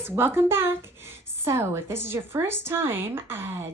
guys, welcome back. So if this is your first time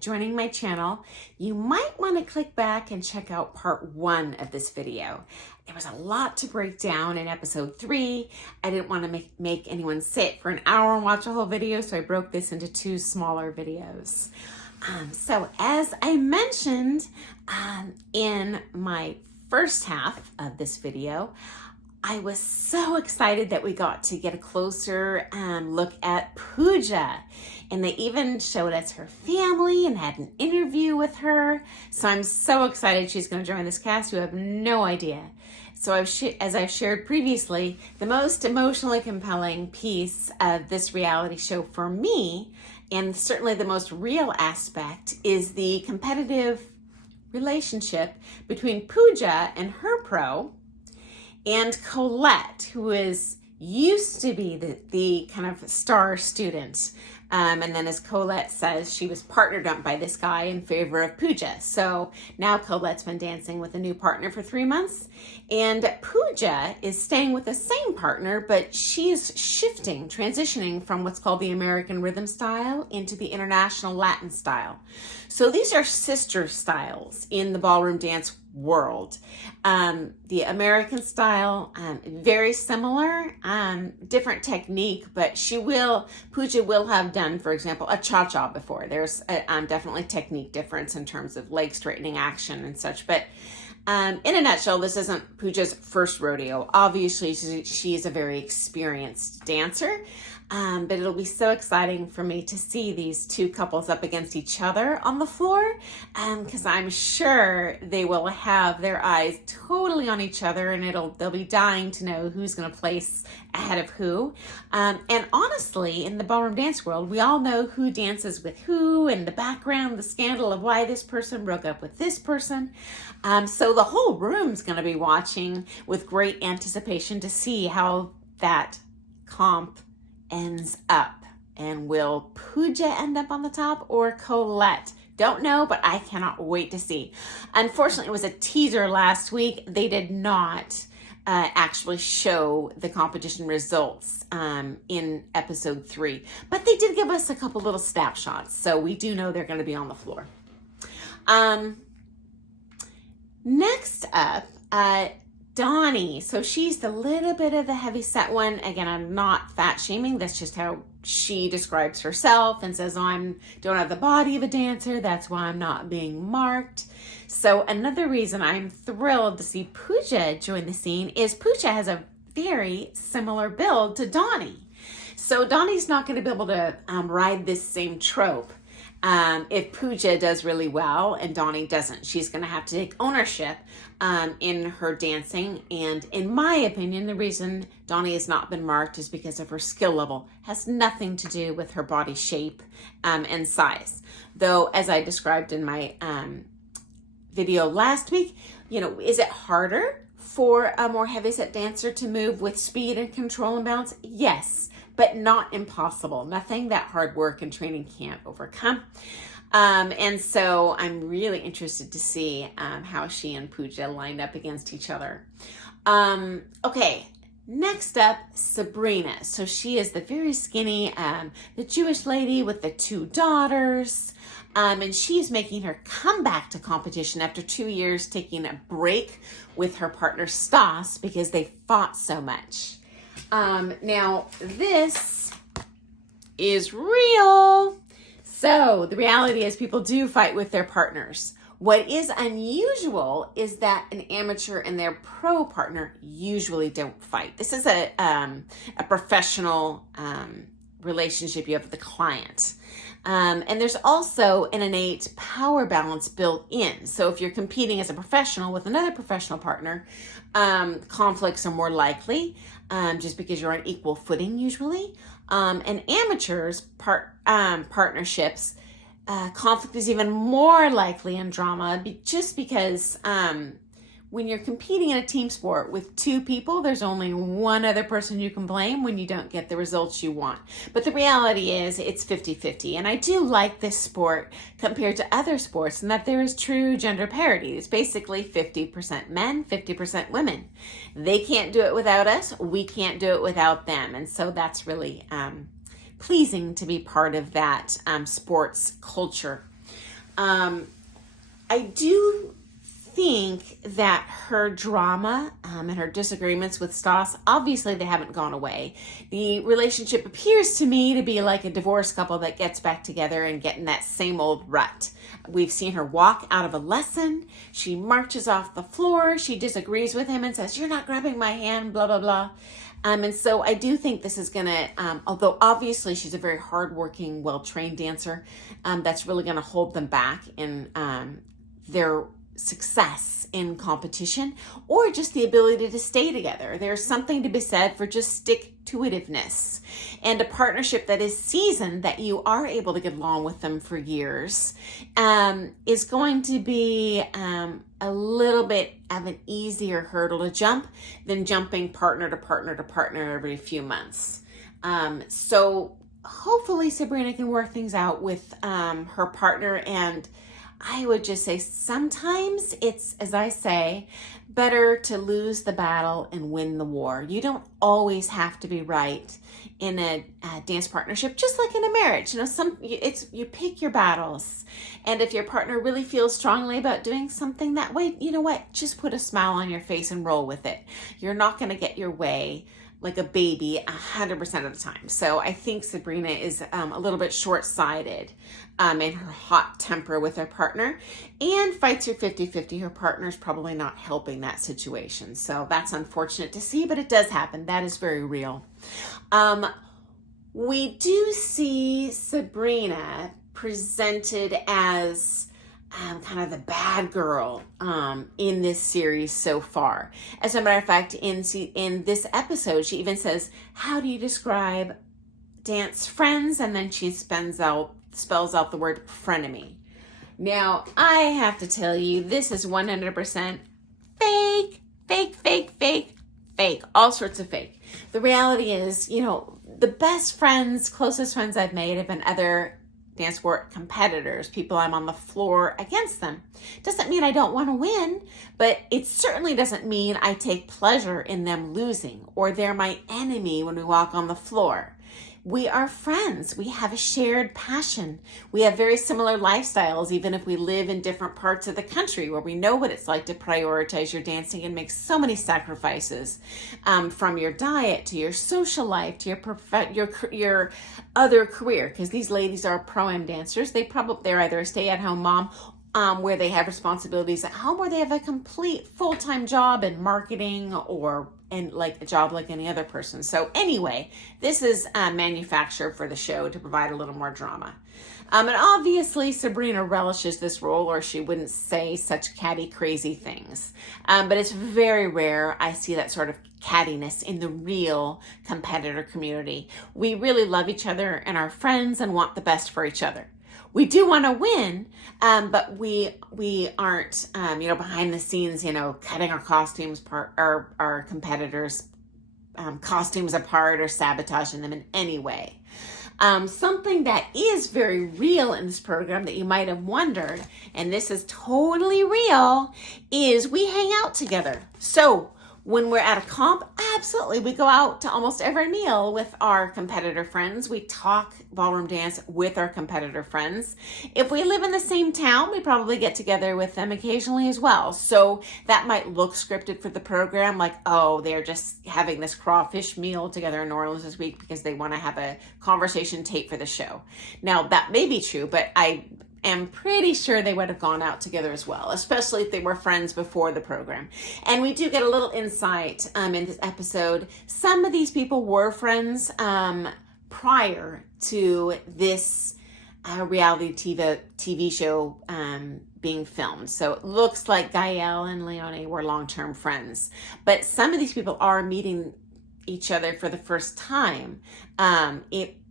joining my channel, you might want to click back and check out part 1 of this video. There was a lot to break down in episode 3. I didn't want to make anyone sit for an hour and watch a whole video, so I broke this into 2 smaller videos. So as I mentioned in my first half of this video, I was so excited that we got to get a closer look at Pooja. And they even showed us her family and had an interview with her. So I'm so excited she's going to join this cast. You have no idea. So as I've shared previously, the most emotionally compelling piece of this reality show for me, and certainly the most real aspect, is the competitive relationship between Pooja and her pro, and Colette, who used to be the kind of star student. And then as Colette says, she was partnered up by this guy in favor of Pooja. So now Colette's been dancing with a new partner for 3 months. And Pooja is staying with the same partner, but she's transitioning from what's called the American rhythm style into the international Latin style. So these are sister styles in the ballroom dance world. The American style, very similar, different technique, but Pooja will have done, for example, a cha-cha before. There's definitely technique difference in terms of leg straightening action and such, but in a nutshell, this isn't Pooja's first rodeo. Obviously, she's a very experienced dancer, but it'll be so exciting for me to see these 2 couples up against each other on the floor, because I'm sure they will have their eyes totally on each other, and they'll be dying to know who's going to place ahead of who. And honestly, in the ballroom dance world, we all know who dances with who, and the background, the scandal of why this person broke up with this person. So the whole room's going to be watching with great anticipation to see how that comp ends up. And will Pooja end up on the top or Colette? Don't know, but I cannot wait to see. Unfortunately, it was a teaser last week. They did not actually show the competition results in episode 3, but they did give us a couple little snapshots, so we do know they're going to be on the floor. Next up, Donnie. So she's the little bit of the heavy set one. Again, I'm not fat shaming. That's just how she describes herself and says, oh, I don't have the body of a dancer. That's why I'm not being marked. So another reason I'm thrilled to see Pooja join the scene is Pooja has a very similar build to Donnie. So Donnie's not going to be able to ride this same trope. If Pooja does really well and Donnie doesn't, she's going to have to take ownership in her dancing. And in my opinion, the reason Donnie has not been marked is because of her skill level. Has nothing to do with her body shape and size. Though, as I described in my video last week, is it harder for a more heavyset dancer to move with speed and control and balance? Yes, but not impossible. Nothing that hard work and training can't overcome. And so I'm really interested to see how she and Pooja lined up against each other. Okay, next up, Sabrina. So she is the very skinny, the Jewish lady with the 2 daughters. And she's making her comeback to competition after 2 years taking a break with her partner Stas because they fought so much. Now this is real. So the reality is people do fight with their partners. What is unusual is that an amateur and their pro partner usually don't fight. This is a professional relationship you have with the client. And there's also an innate power balance built in. So if you're competing as a professional with another professional partner, conflicts are more likely just because you're on equal footing usually. And amateurs partnerships, conflict is even more likely in drama just because when you're competing in a team sport with 2 people, there's only one other person you can blame when you don't get the results you want. But the reality is it's 50-50. And I do like this sport compared to other sports in that there is true gender parity. It's basically 50% men, 50% women. They can't do it without us. We can't do it without them. And so that's really pleasing to be part of that sports culture. I do think that her drama and her disagreements with Stas, obviously they haven't gone away. The relationship appears to me to be like a divorced couple that gets back together and get in that same old rut. We've seen her walk out of a lesson. She marches off the floor. She disagrees with him and says, "You're not grabbing my hand," blah, blah, blah. And so I do think this is going to, although obviously she's a very hardworking, well-trained dancer, that's really going to hold them back in their success in competition, or just the ability to stay together. There's something to be said for just stick-to-itiveness and a partnership that is seasoned, that you are able to get along with them for years, is going to be a little bit of an easier hurdle to jump than jumping partner to partner to partner every few months. So hopefully Sabrina can work things out with her partner, and I would just say sometimes it's, as I say, better to lose the battle and win the war. You don't always have to be right in a dance partnership, just like in a marriage. You pick your battles. And if your partner really feels strongly about doing something that way, you know what? Just put a smile on your face and roll with it. You're not going to get your way like a baby 100% of the time. So I think Sabrina is a little bit short-sighted in her hot temper with her partner, and fights her 50-50. Her partner's probably not helping that situation. So that's unfortunate to see, but it does happen. That is very real. We do see Sabrina presented as kind of the bad girl in this series so far. As a matter of fact, in this episode, she even says, "How do you describe dance friends?" And then she spells out the word frenemy. Now, I have to tell you, this is 100% fake, fake, fake, fake, fake, all sorts of fake. The reality is, the best friends, closest friends I've made have been other dance sport competitors, people I'm on the floor against them. Doesn't mean I don't want to win, but it certainly doesn't mean I take pleasure in them losing, or they're my enemy when we walk on the floor. We are friends. We have a shared passion. We have very similar lifestyles, even if we live in different parts of the country, where we know what it's like to prioritize your dancing and make so many sacrifices, from your diet to your social life to your other career. Because these ladies are pro-am dancers. They're either a stay-at-home mom, where they have responsibilities at home, or they have a complete full-time job in marketing and like a job like any other person. So anyway, this is manufactured for the show to provide a little more drama. And obviously Sabrina relishes this role, or she wouldn't say such catty, crazy things. But it's very rare I see that sort of cattiness in the real competitor community. We really love each other and our friends and want the best for each other. We do want to win, but we aren't, behind the scenes, cutting our costumes our competitors' costumes apart or sabotaging them in any way. Something that is very real in this program that you might have wondered, and this is totally real, is we hang out together. So when we're at a comp, absolutely, we go out to almost every meal with our competitor friends. We talk ballroom dance with our competitor friends. If we live in the same town, we probably get together with them occasionally as well. So that might look scripted for the program, like, oh, they're just having this crawfish meal together in New Orleans this week because they want to have a conversation tape for the show. Now, that may be true, but I am pretty sure they would have gone out together as well, especially if they were friends before the program. And we do get a little insight in this episode. Some of these people were friends prior to this reality TV show being filmed. So it looks like Gael and Leone were long-term friends. But some of these people are meeting each other for the first time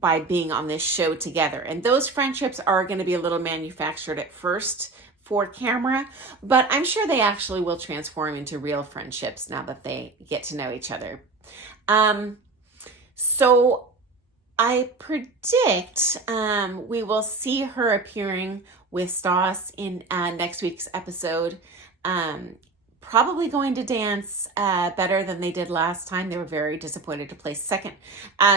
by being on this show together. And those friendships are going to be a little manufactured at first for camera, but I'm sure they actually will transform into real friendships now that they get to know each other. So I predict we will see her appearing with Stas in next week's episode. probably going to dance better than they did last time. They were very disappointed to place second,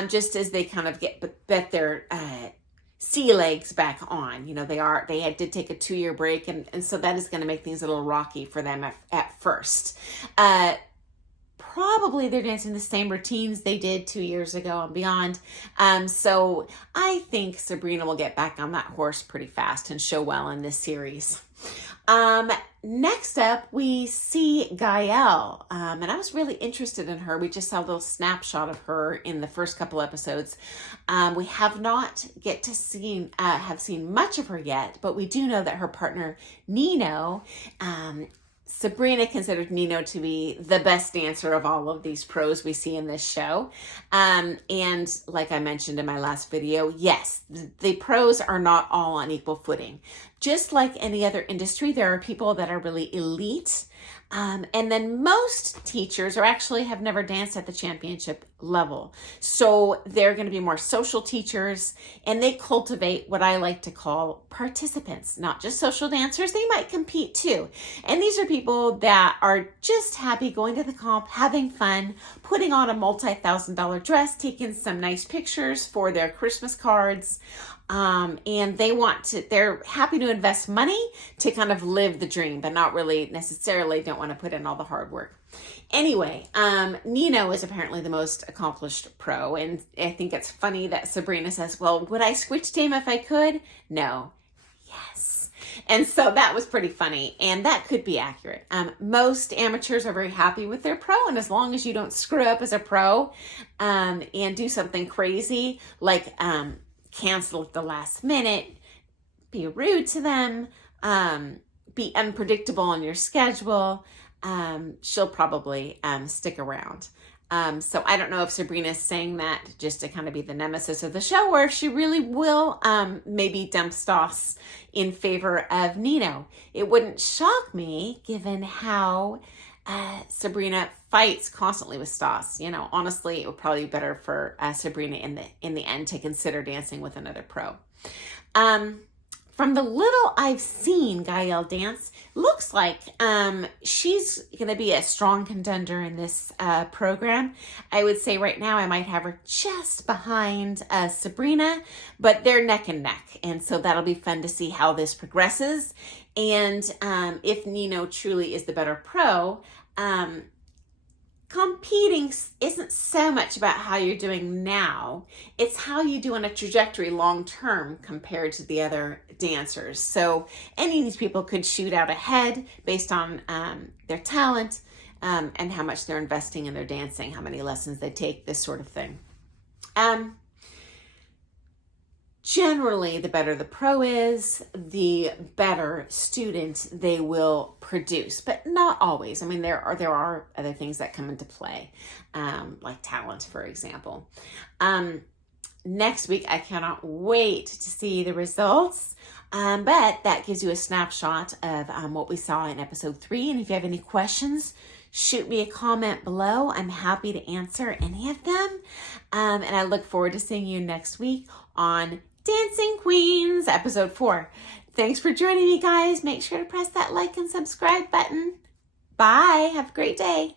just as they kind of bet their sea legs back on. You know, they did take a 2-year break, and so that is going to make things a little rocky for them at first. Probably they're dancing the same routines they did 2 years ago and beyond. So I think Sabrina will get back on that horse pretty fast and show well in this series. Next up, we see Gael, and I was really interested in her. We just saw a little snapshot of her in the first couple episodes. We have not have seen much of her yet, but we do know that her partner Nino, Sabrina considered Nino to be the best dancer of all of these pros we see in this show. And like I mentioned in my last video, yes, the pros are not all on equal footing. Just like any other industry, there are people that are really elite. And then most teachers have never danced at the championship level. So they're going to be more social teachers, and they cultivate what I like to call participants, not just social dancers. They might compete too. And these are people that are just happy going to the comp, having fun, putting on a multi-$1,000 dress, taking some nice pictures for their Christmas cards. And they're happy to invest money to kind of live the dream, but not really necessarily don't want to put in all the hard work. Anyway, Nino is apparently the most accomplished pro. And I think it's funny that Sabrina says, well, would I switch team if I could? No. Yes. And so that was pretty funny. And that could be accurate. Most amateurs are very happy with their pro. And as long as you don't screw up as a pro, and do something crazy, like, cancel at the last minute, be rude to them, be unpredictable on your schedule, she'll probably stick around. So I don't know if Sabrina's saying that just to kind of be the nemesis of the show, or if she really will maybe dump Stas in favor of Nino. It wouldn't shock me given how Sabrina fights constantly with Stas. You know, honestly, it would probably be better for Sabrina in the end to consider dancing with another pro. From the little I've seen Gael dance, looks like she's going to be a strong contender in this program. I would say right now I might have her just behind Sabrina, but they're neck and neck. And so that'll be fun to see how this progresses. And if Nino truly is the better pro, competing isn't so much about how you're doing now. It's how you do on a trajectory long term compared to the other dancers. So any of these people could shoot out ahead based on their talent and how much they're investing in their dancing, how many lessons they take, this sort of thing. Generally, the better the pro is, the better student they will produce, but not always. I mean, there are other things that come into play, like talent, for example. Next week, I cannot wait to see the results, but that gives you a snapshot of what we saw in episode 3. And if you have any questions, shoot me a comment below. I'm happy to answer any of them. And I look forward to seeing you next week on Dancing Queens, episode 4. Thanks for joining me, guys. Make sure to press that like and subscribe button. Bye. Have a great day.